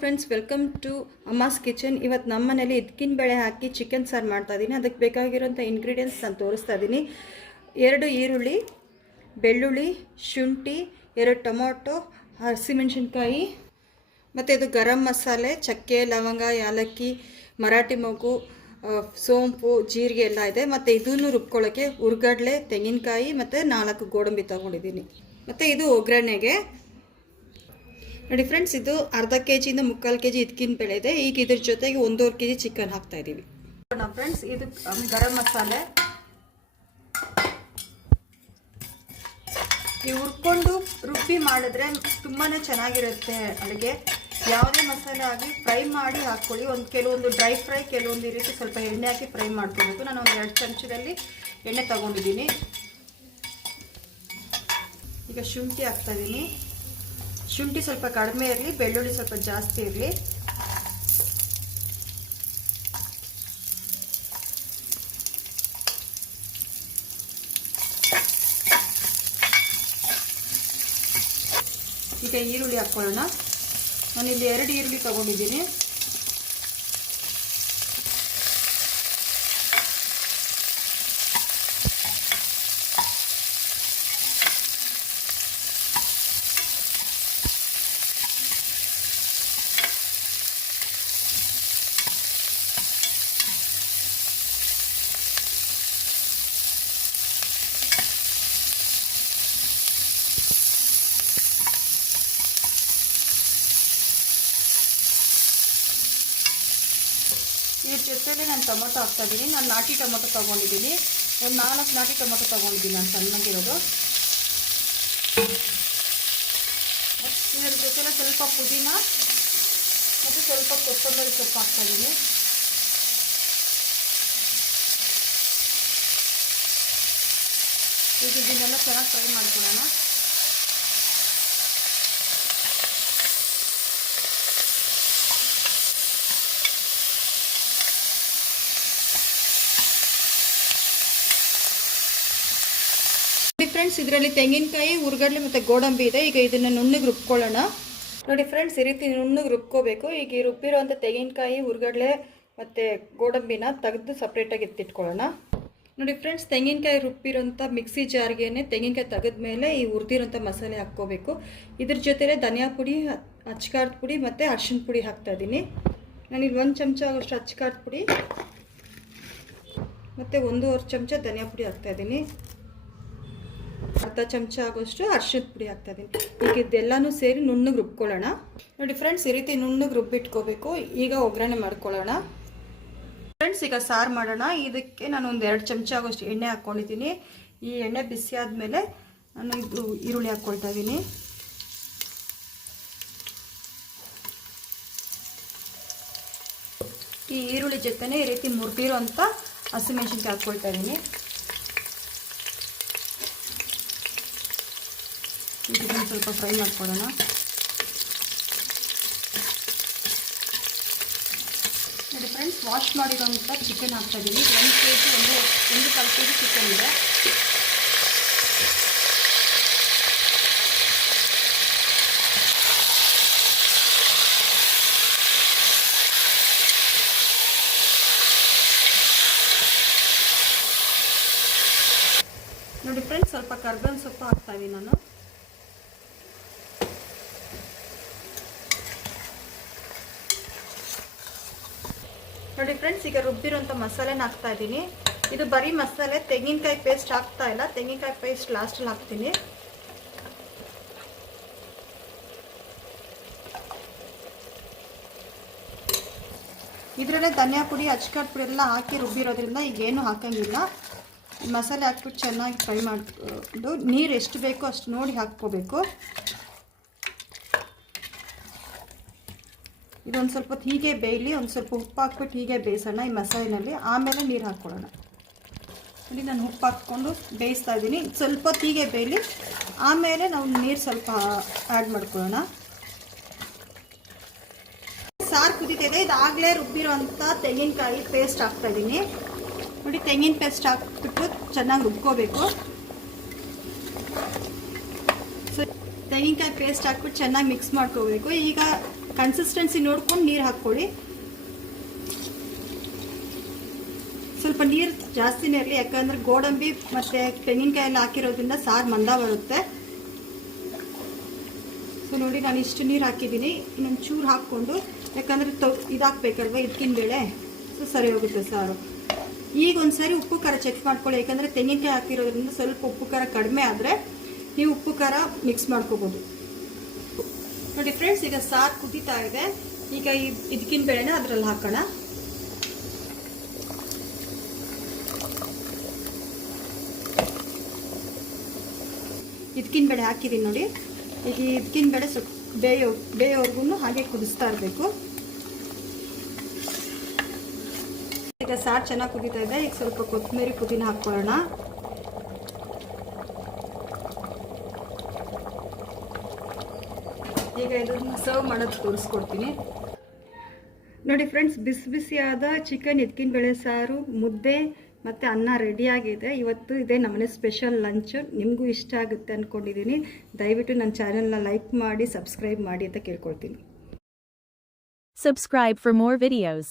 Friends, welcome to Amma's kitchen. ಇವತ್ತು ನಮ್ಮ ಮನೇಲಿ ಇದ್ಕಿನ ಬೇಳೆ ಹಾಕಿ ಚಿಕನ್ ಸಾರು ಮಾಡ್ತಾ ಇದ್ದೀನಿ. ಅದಕ್ಕೆ ಬೇಕಾಗಿರೋಂಥ ಇಂಗ್ರೀಡಿಯೆಂಟ್ಸ್ ನಾನು ತೋರಿಸ್ತಾ ಇದ್ದೀನಿ. 2 ಈರುಳ್ಳಿ, ಬೆಳ್ಳುಳ್ಳಿ, ಶುಂಠಿ, 2 ಟೊಮೊಟೊ, ಹಸಿಮೆಣಸಿನ್ಕಾಯಿ, ಮತ್ತು ಇದು ಗರಂ ಮಸಾಲೆ, ಚಕ್ಕೆ, ಲವಂಗ, ಯಾಲಕ್ಕಿ, ಮರಾಠಿ ಮೊಗ್ಗು, ಸೋಂಪು, ಜೀರಿಗೆ ಎಲ್ಲ ಇದೆ. ಮತ್ತು ಇದನ್ನು ರುಬ್ಕೊಳ್ಳೋಕ್ಕೆ ಹುರ್ಗಡ್ಲೆ, ತೆಂಗಿನಕಾಯಿ ಮತ್ತು 4 ಗೋಡಂಬಿ ತೊಗೊಂಡಿದ್ದೀನಿ. ಮತ್ತು ಇದು ಒಗ್ಗರಣೆಗೆ ನೋಡಿ ಫ್ರೆಂಡ್ಸ್, ಇದು ಅರ್ಧ ಕೆಜಿಯಿಂದ 3/4 kg ಇದ್ಕಿನ ಬೇಳೆ ಇದೆ. ಈಗ ಇದ್ರ ಜೊತೆಗೆ 1.5 kg ಚಿಕನ್ ಹಾಕ್ತಾ ಇದ್ದೀವಿ. ಫ್ರೆಂಡ್ಸ್, ಇದು ಗರಂ ಮಸಾಲೆ. ನೀವು ಹುರ್ಕೊಂಡು ರುಬ್ಬಿ ಮಾಡಿದ್ರೆ ತುಂಬಾ ಚೆನ್ನಾಗಿರುತ್ತೆ ಅಡುಗೆ. ಯಾವುದೇ ಮಸಾಲೆ ಆಗಲಿ ಫ್ರೈ ಮಾಡಿ ಹಾಕ್ಕೊಳ್ಳಿ. ಕೆಲವೊಂದು ಡ್ರೈ ಫ್ರೈ, ಕೆಲವೊಂದು ಈ ರೀತಿ ಸ್ವಲ್ಪ ಎಣ್ಣೆ ಹಾಕಿ ಫ್ರೈ ಮಾಡ್ಕೊಬೇಕು. ನಾನು 2 ಚಮಚದಲ್ಲಿ ಎಣ್ಣೆ ತಗೊಂಡಿದ್ದೀನಿ. ಈಗ ಶುಂಠಿ ಹಾಕ್ತಾ ಇದ್ದೀನಿ. ಶುಂಠಿ ಸ್ವಲ್ಪ ಕಡಿಮೆ ಇರಲಿ, ಬೆಳ್ಳುಳ್ಳಿ ಸ್ವಲ್ಪ ಜಾಸ್ತಿ ಇರಲಿ. ಈಗ ಈರುಳ್ಳಿ ಹಾಕ್ಕೊಳ್ಳೋಣ. ನಾನಿಲ್ಲಿ 2 ಈರುಳ್ಳಿ ತಗೊಂಡಿದ್ದೀನಿ. ಇದ್ರ ಜೊತೆಲಿ ನಾನು ಟೊಮೊಟೊ ಹಾಕ್ತಾ ಇದ್ದೀನಿ. ನಾನು ನಾಟಿ ಟೊಮೊಟೊ ತೊಗೊಂಡಿದ್ದೀನಿ. ಒಂದು 4 ನಾಟಿ ಟೊಮೊಟೊ ತೊಗೊಂಡಿದ್ದೀನಿ ನಾನು, ಸಣ್ಣಗಿರೋದು. ಇದ್ರ ಜೊತೆಲೆ ಸ್ವಲ್ಪ ಪುದೀನ ಮತ್ತು ಸ್ವಲ್ಪ ಕೊತ್ತಂಬರಿ ಸೊಪ್ಪು ಹಾಕ್ತಾ ಇದ್ದೀನಿ. ಈಗ ಇದನ್ನೆಲ್ಲ ಚೆನ್ನಾಗಿ ಫ್ರೈ ಮಾಡ್ಕೊಳ್ಳೋಣ. ಫ್ರೆಂಡ್ಸ್, ಇದರಲ್ಲಿ ತೆಂಗಿನಕಾಯಿ, ಹುರ್ಗಡ್ಲೆ ಮತ್ತು ಗೋಡಂಬಿ ಇದೆ. ಈಗ ಇದನ್ನು ನುಣ್ಣಗೆ ರುಬ್ಕೊಳ್ಳೋಣ. ನೋಡಿ ಫ್ರೆಂಡ್ಸ್, ಈ ರೀತಿ ನುಣ್ಣಗೆ ರುಬ್ಕೋಬೇಕು. ಈಗ ಈ ರುಬ್ಬಿರೋಂಥ ತೆಂಗಿನಕಾಯಿ, ಹುರ್ಗಡ್ಲೆ ಮತ್ತು ಗೋಡಂಬಿನ ತೆಗೆದು ಸಪ್ರೇಟಾಗಿ ಎತ್ತಿಟ್ಕೊಳ್ಳೋಣ. ನೋಡಿ ಫ್ರೆಂಡ್ಸ್, ತೆಂಗಿನಕಾಯಿ ರುಬ್ಬಿರೋಂಥ ಮಿಕ್ಸಿ ಜಾರ್ಗೆ ತೆಂಗಿನಕಾಯಿ ತೆಗೆದ್ಮೇಲೆ ಈ ಹುರಿದಿರೋಂಥ ಮಸಾಲೆ ಹಾಕ್ಕೋಬೇಕು. ಇದ್ರ ಜೊತೆಲೆ ಧನಿಯಾ ಪುಡಿ, ಅಚ್ಕಾರದ ಪುಡಿ ಮತ್ತು ಅರಿಶಿನ ಪುಡಿ ಹಾಕ್ತಾಯಿದ್ದೀನಿ. ನಾನಿಲ್ಲಿ 1 ಚಮಚ ಆಗೋಷ್ಟು ಅಚ್ಕಾರದ ಪುಡಿ ಮತ್ತು 1.5 ಚಮಚ ಧನಿಯಾ ಪುಡಿ ಹಾಕ್ತಾಯಿದ್ದೀನಿ. ಅರ್ಧ ಚಮಚ ಆಗೋಷ್ಟು ಅರಿಶಿನ ಪುಡಿ ಹಾಕ್ತಾ ಇದ್ದೀನಿ. ಈಗ ಇದೆಲ್ಲನೂ ಸೇರಿ ನುಣ್ಣಗೆ ರುಬ್ಕೊಳ್ಳೋಣ. ನೋಡಿ ಫ್ರೆಂಡ್ಸ್, ಈ ರೀತಿ ನುಣ್ಣಗೆ ರುಬ್ಬಿಟ್ಕೋಬೇಕು. ಈಗ ಒಗ್ಗರಣೆ ಮಾಡ್ಕೊಳ್ಳೋಣ. ಫ್ರೆಂಡ್ಸ್, ಈಗ ಸಾರು ಮಾಡೋಣ. ಇದಕ್ಕೆ ನಾನು 2 ಚಮಚ ಆಗೋಷ್ಟು ಎಣ್ಣೆ ಹಾಕ್ಕೊಂಡಿದ್ದೀನಿ. ಈ ಎಣ್ಣೆ ಬಿಸಿ ಆದಮೇಲೆ ನಾನು ಇದು ಈರುಳ್ಳಿ ಹಾಕ್ಕೊಳ್ತಾ ಇದ್ದೀನಿ. ಈ ಈರುಳ್ಳಿ ಜೊತೆನೇ ಈ ರೀತಿ ಮುರಿದಿರೋ ಅಂಥ ಹಸಿಮೆಣಸಿನ್ಕಾಯಿ ಹಾಕ್ಕೊಳ್ತಾ ಇದ್ದೀನಿ. ಇದನ್ನು ಸ್ವಲ್ಪ ಫ್ರೈ ಮಾಡ್ಕೊಳ್ಳೋಣ. ನೋಡಿ ಫ್ರೆಂಡ್ಸ್, ವಾಶ್ ಮಾಡಿರೋಂಥ ಚಿಕನ್ ಹಾಕ್ತಾಯಿದ್ದೀನಿ. 1 kg, 1.5 kg ಚಿಕನ್ ಇದೆ. ನೋಡಿ ಫ್ರೆಂಡ್ಸ್, ಸ್ವಲ್ಪ ಕರ್ಬೇವಿನ ಸೊಪ್ಪು ಹಾಕ್ತಾಯಿದ್ದೀನಿ ನಾನು. ನೋಡಿ ಫ್ರೆಂಡ್ಸ್, ಈಗ ರುಬ್ಬಿರೋಂಥ ಮಸಾಲೆನ ಹಾಕ್ತಾ ಇದ್ದೀನಿ. ಇದು ಬರೀ ಮಸಾಲೆ, ತೆಂಗಿನಕಾಯಿ ಪೇಸ್ಟ್ ಹಾಕ್ತಾ ಇಲ್ಲ. ತೆಂಗಿನಕಾಯಿ ಪೇಸ್ಟ್ ಲಾಸ್ಟಲ್ಲಿ ಹಾಕ್ತೀನಿ. ಇದರಲ್ಲೇ ಧನಿಯಾ ಪುಡಿ, ಅಚ್ಕಾರದ ಪುಡಿ ಎಲ್ಲ ಹಾಕಿ ರುಬ್ಬಿರೋದ್ರಿಂದ ಈಗೇನು ಹಾಕೋಂಗಿಲ್ಲ. ಮಸಾಲೆ ಹಾಕ್ಬಿಟ್ಟು ಚೆನ್ನಾಗಿ ಫ್ರೈ ಮಾಡಿಕೊಂಡು ನೀರು ಎಷ್ಟು ಬೇಕೋ ಅಷ್ಟು ನೋಡಿ ಹಾಕ್ಕೋಬೇಕು. ಇದೊಂದು ಸ್ವಲ್ಪ ಹೀಗೆ ಬೇಯಲಿ. ಒಂದು ಸ್ವಲ್ಪ ಉಪ್ಪು ಹಾಕ್ಬಿಟ್ಟು ಹೀಗೆ ಬೇಯಿಸೋಣ ಈ ಮಸಾಲೆನಲ್ಲಿ. ಆಮೇಲೆ ನೀರು ಹಾಕ್ಕೊಳ್ಳೋಣ. ಇಲ್ಲಿ ನಾನು ಉಪ್ಪು ಹಾಕ್ಕೊಂಡು ಬೇಯಿಸ್ತಾ ಇದ್ದೀನಿ. ಸ್ವಲ್ಪ ಹೀಗೆ ಬೇಯಲಿ, ಆಮೇಲೆ ನಾವು ನೀರು ಸ್ವಲ್ಪ ಆ್ಯಡ್ ಮಾಡ್ಕೊಳ್ಳೋಣ. ಸಾರು ಕುದೀತಿದೆ. ಇದಾಗಲೇ ರುಬ್ಬಿರೋಂಥ ತೆಂಗಿನಕಾಯಿ ಪೇಸ್ಟ್ ಹಾಕ್ತಾಯಿದ್ದೀನಿ. ನೋಡಿ, ತೆಂಗಿನ ಪೇಸ್ಟ್ ಹಾಕ್ಬಿಟ್ಟು ಚೆನ್ನಾಗಿ ರುಬ್ಕೋಬೇಕು. ಸೊ ತೆಂಗಿನಕಾಯಿ ಪೇಸ್ಟ್ ಹಾಕ್ಬಿಟ್ಟು ಚೆನ್ನಾಗಿ ಮಿಕ್ಸ್ ಮಾಡ್ಕೋಬೇಕು. ಈಗ ಕನ್ಸಿಸ್ಟೆನ್ಸಿ ನೋಡ್ಕೊಂಡು ನೀರು ಹಾಕ್ಕೊಳ್ಳಿ. ಸ್ವಲ್ಪ ನೀರು ಜಾಸ್ತಿನೇ ಇರಲಿ, ಯಾಕಂದರೆ ಗೋಡಂಬಿ ಮತ್ತು ತೆಂಗಿನಕಾಯಿ ಎಲ್ಲ ಹಾಕಿರೋದ್ರಿಂದ ಸಾರು ಮಂದ ಬರುತ್ತೆ. ಸೊ ನೋಡಿ, ನಾನು ಇಷ್ಟು ನೀರು ಹಾಕಿದ್ದೀನಿ. ಇನ್ನೊಂದು ಚೂರು ಹಾಕ್ಕೊಂಡು, ಯಾಕಂದರೆ ಇದಾಕಬೇಕಲ್ವ ಹಿಟ್ಕಿನ ಬೇಳೆ, ಸೊ ಸರಿ ಹೋಗುತ್ತೆ ಸಾರು. ಈಗ ಒಂದು ಸಾರಿ ಉಪ್ಪು ಖಾರ ಚೆಕ್ ಮಾಡ್ಕೊಳ್ಳಿ, ಯಾಕಂದರೆ ತೆಂಗಿನಕಾಯಿ ಹಾಕಿರೋದ್ರಿಂದ ಸ್ವಲ್ಪ ಉಪ್ಪು ಖಾರ ಕಡಿಮೆ ಆದರೆ ನೀವು ಉಪ್ಪು ಖಾರ ಮಿಕ್ಸ್ ಮಾಡ್ಕೋಬೋದು. ನೋಡಿ ಫ್ರೆಂಡ್ಸ್, ಈಗ ಸಾರು ಕುದೀತಾ ಇದೆ. ಈಗ ಈ ಹಿಟ್ಕಿನ ಬೇಳೆನ ಅದರಲ್ಲಿ ಹಾಕೋಣ. ಹಿಟ್ಕಿನ ಬೇಳೆ ಹಾಕಿದ್ದೀನಿ ನೋಡಿ. ಈಗ ಈ ಹಿಟ್ಕಿನ ಬೇಳೆ ಸ್ವಲ್ಪ ಬೇಯೋವರೆಗೂ ಹಾಗೆ ಕುದಿಸ್ತಾ ಇರಬೇಕು. ಈಗ ಸಾರು ಚೆನ್ನಾಗಿ ಕುದೀತಾ ಇದೆ. ಈಗ ಸ್ವಲ್ಪ ಕೊತ್ತಂಬರಿ ಪುದೀನ ಹಾಕ್ಕೊಳ್ಳೋಣ. ಈಗ ಇದನ್ನು ಸರ್ವ್ ಮಾಡೋದು ತೋರಿಸ್ಕೊಡ್ತೀನಿ ನೋಡಿ ಫ್ರೆಂಡ್ಸ್. ಬಿಸಿ ಬಿಸಿಯಾದ ಚಿಕನ್ ಹಿಟ್ಕಿನ ಬೇಳೆ ಸಾರು, ಮುದ್ದೆ ಮತ್ತು ಅನ್ನ ರೆಡಿಯಾಗಿದೆ. ಇವತ್ತು ಇದೇ ನಮ್ಮನೆ ಸ್ಪೆಷಲ್ ಲಂಚ್. ನಿಮಗೂ ಇಷ್ಟ ಆಗುತ್ತೆ ಅಂದ್ಕೊಂಡಿದ್ದೀನಿ. ದಯವಿಟ್ಟು ನನ್ನ ಚಾನೆಲ್ನ ಲೈಕ್ ಮಾಡಿ, ಸಬ್ಸ್ಕ್ರೈಬ್ ಮಾಡಿ ಅಂತ ಕೇಳ್ಕೊಳ್ತೀನಿ. Subscribe for more videos.